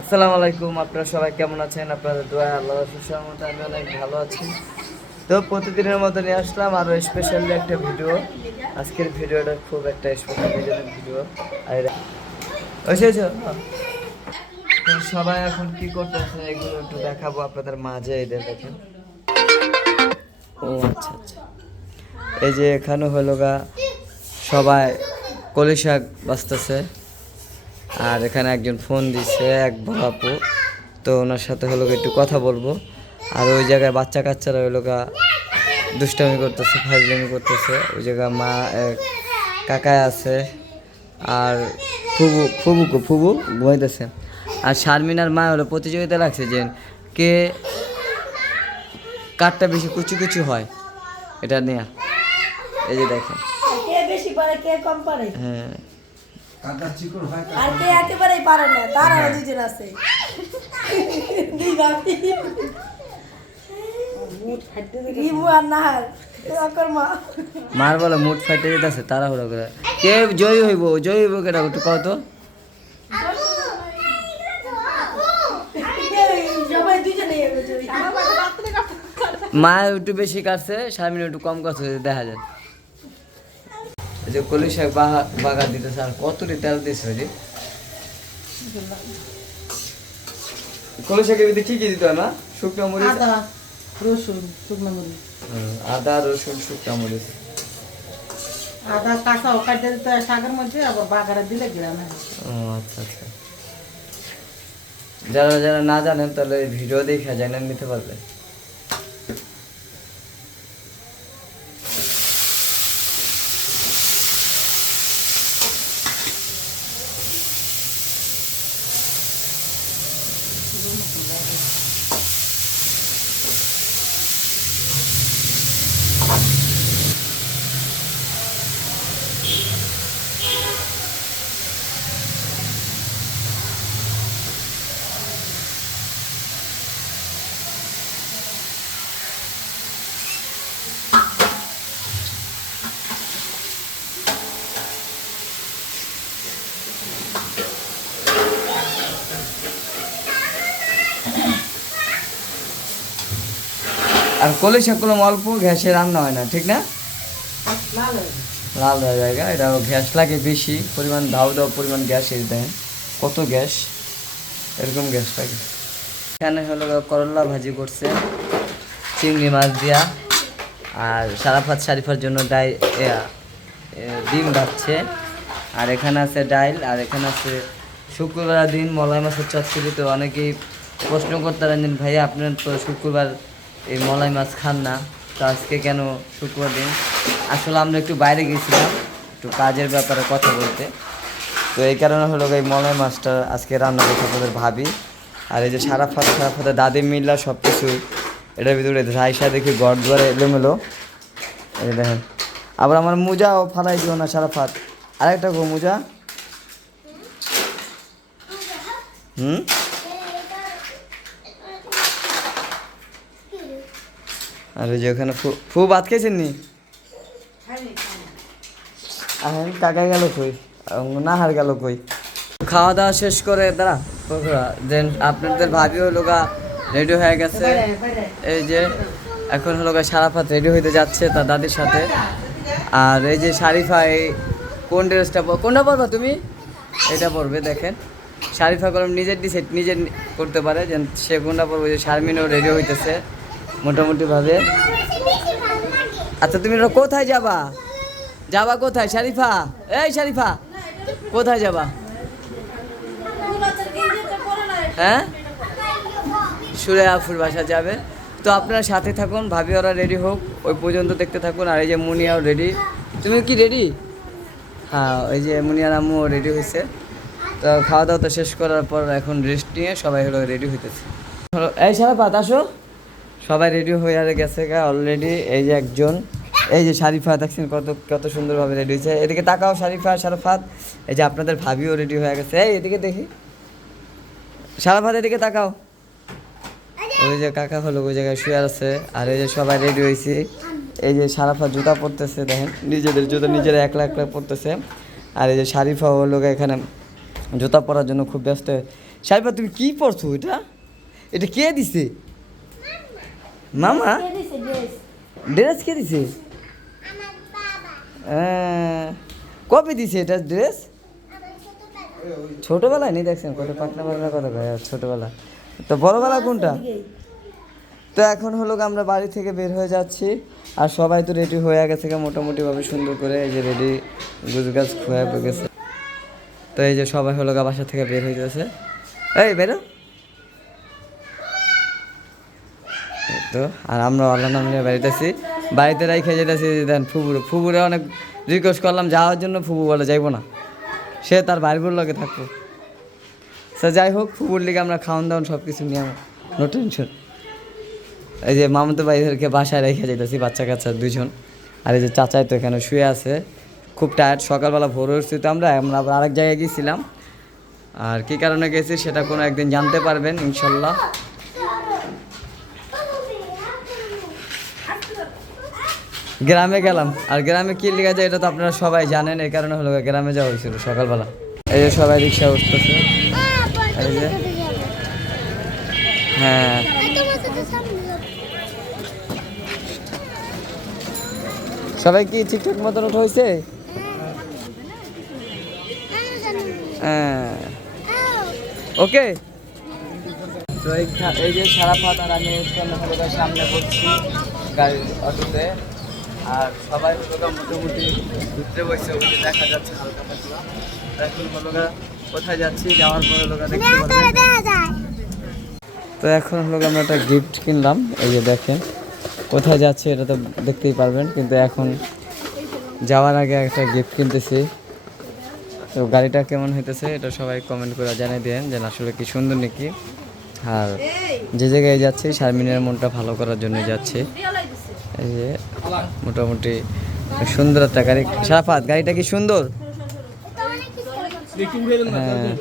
আসসালামু আলাইকুম, আপনারা সবাই কেমন আছেন? আপনাদের দোয়া আল্লাহ সুসহমত আমি অনেক ভালো আছি। তো প্রতিদিনের মতো নিয়ে আসলাম আরও স্পেশালি একটা ভিডিও আজকের ভিডিওটা খুব একটা স্পেশাল ভিডিও আর সবাই এখন কি করতেছে এগুলো একটু দেখাবো আপনাদের মাঝে এদের দেখেন। ও আচ্ছা আচ্ছা। এই যে এখানে হলো গা, সবাই কলি শাক বাঁচতেছে। আর এখানে একজন ফোন দিছে এক বড় আপু তো ওনার সাথে হলো একটু কথা বলব। আর ওই জায়গায় বাচ্চা কাচ্চারা হলো গা দুষ্টামি করতেছে ফাজলামি করতেছে। ওই জায়গায় মা এক কাকায় আছে। আর ফুবু ফুবু কো ফুবু ঘুমাইতেছে। আর শারমিনার মা হলো প্রতিযোগিতা লাগছে যে কে কাঠটা বেশি কুচু কুচু হয় এটা নিয়ে। এই যে দেখেন। কে বেশি পারে কে কম পারে? হ্যাঁ। আর কে একেবারেই পারে না তারা দুজন আছে। দুই ভাবি। রিমু আর নাহার মার বলে মুড ফাইটে যেতেছে তাড়াহুড়ো করে। কে জয়ী হইব জয়ী হইব কেটা একটু কও তো। মা একটু বেশি কাটছে স্বামী একটু কম কাটছে দেখা যায় যে কলি শাক বাহা- বাগার দিতেছে আর কতটি তেল দিছে রে? কলি শাকের ভিতরে কি কি দিতে হয় মা? শুকনো মরিচ? আদা রসুন শুকনো মরিচ। আদা রসুন শুকনো মরিচ। আদা কাঁচাও কাটতে দিতে হয় শাকের মধ্যে আবার বাগারে দিলে গ্রামে আচ্ছা আচ্ছা। যারা যারা না জানেন তাহলে ভিডিও দেখে জানেন নিতে পারবে। আর কলি শাকগুলো অল্প গ্যাসে রান্না হয় না, ঠিক না? লাল হয়ে জায়গা এটা গ্যাস লাগে বেশি, পরিমাণ দাও দাও পরিমাণ গ্যাস এর দেন। কত গ্যাস এরকম গ্যাস লাগে। এখানে হলো করলা ভাজি করছে, চিংড়ি মাছ দিয়া, আর সারাফাত শারিফার জন্য ডাই ডিম ভাজছে আর এখানে আছে ডাইল, আর এখানে আছে শুক্রবার দিন মলাই মাছের চচ্চড়ি তো অনেকেই প্রশ্ন করতে পারেন ভাইয়া আপনার তো শুক্রবার এই মলাই মাছ খান না। তো আজকে কেন শুক্রবার দিন? আসলে আমরা একটু বাইরে গেছিলাম, একটু কাজের ব্যাপারে কথা বলতে। তো এই কারণে হলো এই মলাই মাছটা আজকে রান্না করতে আপনাদের ভাবি। আর এই যে সারা ফাত, সারা ফাতে দাদি মিল্লা সব কিছু এটার ভিতরে ঝাইসা দেখি গড় দুয়ারে এলোমেলো এই দেখেন। আবার আমার মোজাও ফালাই দিও না সারা ফাত। আরেকটা গো মোজা। হুম? আর ওই যে ওখানে ফু- ফু ভাত খেয়েছেন নি? আহেন কাকা গেল কই? না হার গেল কই? খাওয়া দাওয়া শেষ করে দাঁড়া দেন আপনাদের ভাবি হলো গা রেডি হয়ে গেছে। এই যে এখন হলো গা সারাফাত রেডি হইতে যাচ্ছে তার দাদির সাথে। আর এই যে শারিফা এই কোন ড্রেসটা কোনটা পরবা তুমি? এটা পরবে দেখেন। শারিফা কলম নিজের ডিসাইড নিজের করতে পারে যে সে কোনটা পরবে যে শারমিনও রেডি হইতেছে। মোটামুটিভাবে। আচ্ছা তুমি কোথায় যাবা? যাবা কোথায়? শারিফা? এই শারিফা, কোথায় যাবা? হ্যাঁ? সুরে আফুর বাসা যাবে। তো আপনারা সাথে থাকুন ভাবি ওরা রেডি হোক, ওই পর্যন্ত দেখতে থাকুন। আর এই যে মুনিয়াও রেডি তুমি কি রেডি হ্যাঁ ওই যে মুনিয়ার আম্মু রেডি হয়েছে। তো খাওয়া দাওয়া তো শেষ করার পর এখন রেস্ট নিয়ে সবাই হলো রেডি হইতেছে। এই সারাফাত আসো। সবাই রেডি হয়ে আর গেছে গা অলরেডি এই যে একজন, এই যে শারিফা, দেখছেন কত কত সুন্দরভাবে রেডি হয়েছে। এদিকে তাকাও শারিফা, শারাফাত, এই যে আপনাদের ভাবিও রেডি হয়ে গেছে। এই এদিকে দেখি। শারাফাত, এদিকে তাকাও। ওই যে কাকা হলো, ওই জায়গায় শুয়ে আছে, আর এই যে সবাই রেডি হয়েছে। এই যে শারাফা জুতা পরতেছে, দেখেন, নিজেদের জুতা নিজেরা একলা একলা পরতেছে। আর এই যে শারিফা হলো এখানে জুতা পরার জন্য খুব ব্যস্ত। সাইবা তুমি কি পরছো এটা? এটা কে দিছে? মামা? ড্রেস কে দিছে? কবে দিছে এটা ড্রেস? ছোটবেলায় নেই দেখছেন কত পাকনা পাকনা কথা কয় ছোটবেলা। তো বড়বেলা কোনটা? তো এখন হলো আমরা বাড়ি থেকে বের হয়ে যাচ্ছি আর সবাই তো রেডি হয়ে গেছে মোটামুটিভাবে সুন্দর করে এই যে রেডি গুজগাছ হয়ে গেছে। তো এই যে সবাই হলো গা বাসা থেকে বের হয়ে যাচ্ছে। এই বেরো। তো, আর আমরা আল্লাহ নাম নিয়ে বাড়িতে আছি বাড়িতে রাই খেয়ে যেতেছি, দেন ফুবুরে ফুবুরে অনেক রিকোয়েস্ট করলাম, যাওয়ার জন্য ফুবু বলে যাইবো না। সে তার বাড়ির লগে থাকব। সে যাই হোক, ফুবুর লিগে আমরা খাওয়ান দাওয়ান সব কিছু নিয়ে নো টেনশন এই যে মামাতো ভাইদেরকে বাসায় রেখে যেতেছি বাচ্চা কাচ্চা দুজন আর এই যে চাচাই তো এখানে শুয়ে আছে। খুব টায়ার্ড সকালবেলা ভোর উঠছি তো আমরা আমরা আবার আরেক জায়গায় গিয়েছিলাম আর কী কারণে গেছি সেটা কোনো একদিন জানতে পারবেন, ইনশাল্লাহ। গ্রামে গেলাম। আর গ্রামে কি লেগে যায় এটা তো আপনারা সবাই জানেন, এই কারণে হলো গ্রামে যাওয়া হয়েছিল সকালবেলা। এই যে সবাই রিক্সা উঠতেছে। হ্যাঁ। সবাই কি ঠিকঠাক মতন হয়েছে? হ্যাঁ। ওকে। তো এই যে সারা ফাত আর আমি সামনে বসছি গাড়ির অটোতে। আর সবাই হলো মোটামুটি ঘুরতে বসছে যে দেখা যাচ্ছে হালকা পাতলা। এখন কোথায় যাচ্ছি, যাওয়ার পরে দেখতে তো এখন হলো আমরা একটা গিফট কিনলাম, এই যে দেখেন। কোথায় যাচ্ছে এটা তো দেখতেই পারবেন, কিন্তু এখন যাওয়ার আগে একটা গিফট কিনতেছি। তো গাড়িটা কেমন হইতেছে, এটা সবাই কমেন্ট করে জানিয়ে দেন, যে আসলে কি সুন্দর নাকি। আর যে জায়গায় যাচ্ছি, শারমিনের মনটা ভালো করার জন্য যাচ্ছি। এই যে মোটামুটি সুন্দর একটা গাড়ি। সারাফাত গাড়িটা কি সুন্দর? হ্যাঁ।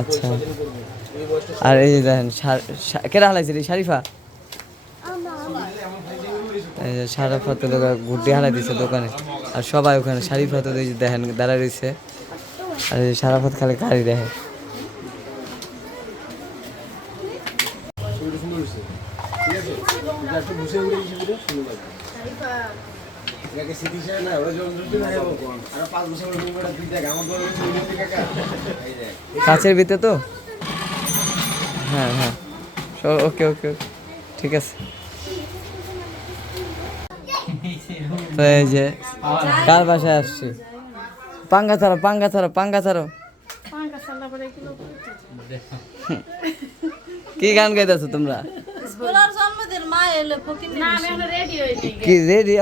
আচ্ছা। আর এই যে দেখেন কেরা হালাইছে রে শারিফা শারাফা তো গুড্ডি হালাই দিছে দোকানে। আর সবাই ওখানে শারিফা তো দেখেন দাঁড়ায় রয়েছে। আর এই শারাফাত খালি গাড়ি দেখে। কাছের ভিতরে তো? হ্যাঁ হ্যাঁ। ওকে ওকে ওকে। ঠিক আছে। তো এই যে কার বাসায় আসছি? পাঙ্গা ছাড়ো পাঙ্গা ছাড়ো পাঙ্গা ছাড়ো। কি গান গাইতেছো তোমরা? স্কুলের জন্মদিন মা এলে ফকির কি রেডি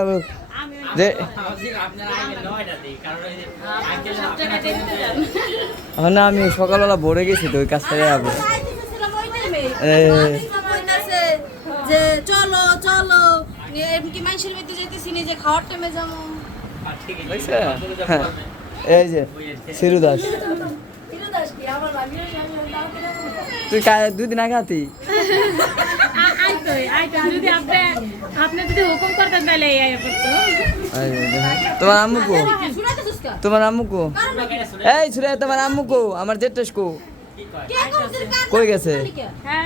না আমি সকালবেলা ভরে গেছি তো ওই কাজটা যাব। যে চলো চলো। মানুষের যেতেছি খাওয়ার টাইমে যাব। দেখছে হ্যাঁ। এই যে শিরু দাস। দাস কি? আমার ভাবিও তুই কা- দুই আগে আতি। আইতোই আইতো যদি আপনি আপনি যদি হুকুম করতেন তাহলে এই আইয়া করতো। দেখেন। তোমার আম্মু কো? তোমার আম্মু কো এই ছুরে তোমার আম্মু কো আমার জেটেস কো কে কই গেছে? হ্যাঁ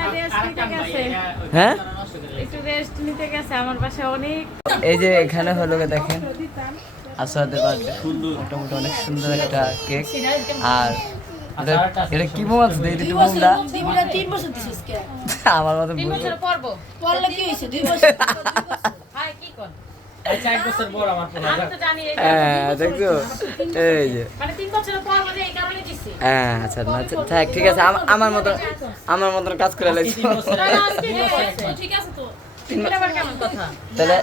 হ্যাঁ? এই যে এখানে হলো দেখেন আসাদের মোটামুটি অনেক সুন্দর একটা কেক আর এটা- এটা কি বছর দিছিস আমার মতো তিন বুঝলো বছর পর্ব পড়লে কি হইছে দুই বছর হাই কি কর? আচ্ছা এক বছর বড় আমার এই হ্যাঁ দেখছ? এই যে। মানে তিন বছর পর্ব যে এই কারণে দিছি। হ্যাঁ আচ্ছা আচ্ছা, থাক ঠিক আছে আমার মতন আমার মতন কাজ করে লাগছে তাহলে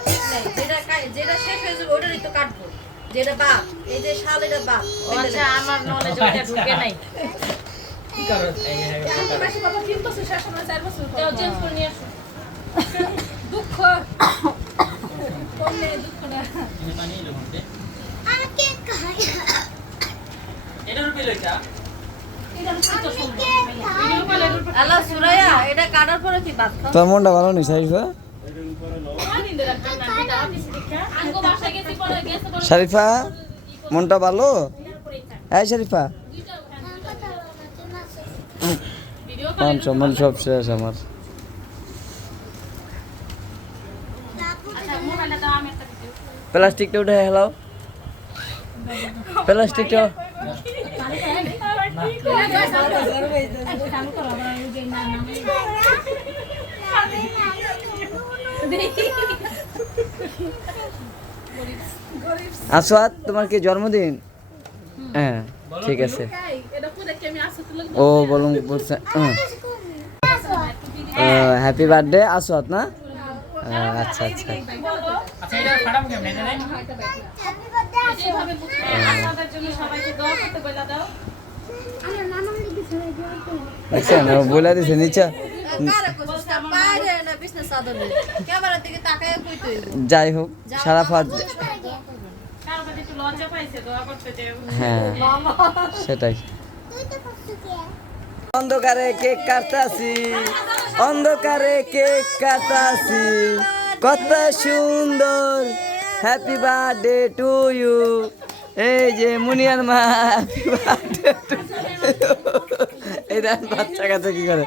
যেটা যেটা শেষ হয়ে যাবে ওটারই তো কাটবো। যেটা বাপ এই যে শাল এটা বাপ। আচ্ছা আমার নলেজ ওটা ঢুকে নাই। কি করো এই এই- তেও চেঞ্জ করে নিয়ে আসো। দুঃখ। করলে দুঃখ না। এই পানি এলো মধ্যে এটার উপরে লইতা? আল্লাহ সুরাইয়া এটা কাটার পরে কি খাও? তোর মনটা ভালো গেছে পরে শারিফা মনটা ভালো? হ্যাঁ শরীফা। মান সম্মান সব শেষ আমার। প্লাস্টিকটা উঠে হেলাও। প্লাস্টিকটা আসওয়াত তোমার কি জন্মদিন? হ্যাঁ ঠিক আছে। ও বলুন হ্যাপি বার্থডে আসওয়াত না? আচ্ছা আচ্ছা। আচ্ছা এটা দেখছেন বলে দিছে নিচে যাই হোক সারা যে হ্যাঁ সেটাই। অন্ধকারে কেক কাটতাছি, অন্ধকারে কেক কাটতাছি, কত সুন্দর। হ্যাপি বার্থডে টু ইউ এই যে মুনিয়ার মা হ্যাপি বার্থডে টু বাচ্চা কাছে কি করে?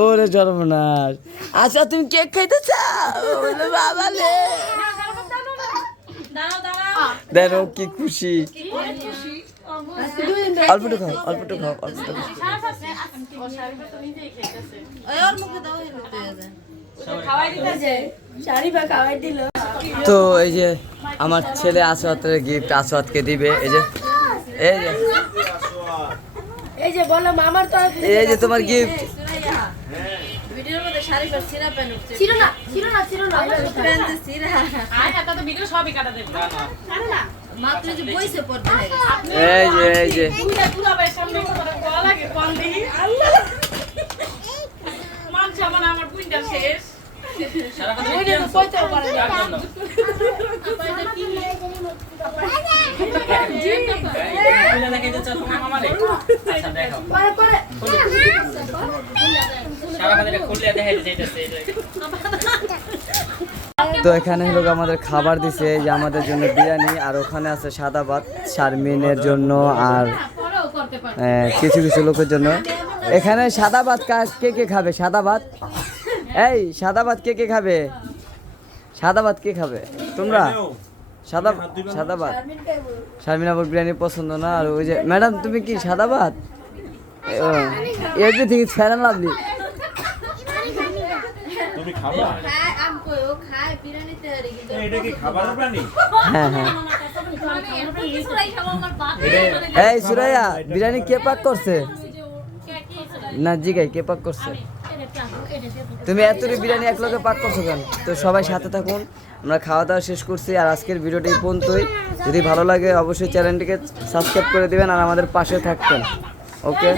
ওরে সর্বনাশ আচ্ছা তুমি কেক খাইতে চাও? বাবা লে দেন, ও কি খুশি। অল্পটু খাও অল্পটু খাও অল্পটু তো এই যে আমার ছেলে আসওয়াতের গিফট আসওয়াতকে দিবে, এই যে এই যে। এই যে বলো মামার তো এই যে তোমার গিফট ছিল না ছিল না ছিল না আয় এত তো ভিডিও সবই কাটা দেবে এই যে এই যে দুইটা দুলাভাইয়ের সামনে করে কল লাগে কল দিই আল্লাহ মান সম্মান আমার বুইন্ডা শেষ সারা কথা ওইটা পারে না। তো এখানে হলো আমাদের খাবার দিছে যে আমাদের জন্য বিরিয়ানি, আর ওখানে আছে সাদা ভাত শারমিনের জন্য আর কিছু কিছু লোকের জন্য। এখানে সাদা ভাত কে কে খাবে? সাদা ভাত? এই, সাদা ভাত কে কে খাবে? সাদা ভাত কে খাবে? তোমরা? সাদা সাদা ভাত। শারমিন আবার বিরিয়ানি পছন্দ না আর ওই যে ম্যাডাম তুমি কি সাদা ভাত? এভরিথিং ইজ ফেয়ার লাভলি তুমি খাবা? এটা কি খাবার প্রাণী হ্যাঁ হ্যাঁ। এই সুরাইয়া বিরিয়ানি কে পাক করছে? না জিগাই কে পাক করছে? তুমি এত বিরিয়ানি এক লোকে পাক করছ কেন? তো সবাই সাথে থাকুন, আমরা খাওয়া দাওয়া শেষ করছি, আর আজকের ভিডিওটি পর্যন্তই। যদি ভালো লাগে, অবশ্যই চ্যানেলটিকে সাবস্ক্রাইব করে দিবেন আর আমাদের পাশে থাকবেন। ওকে?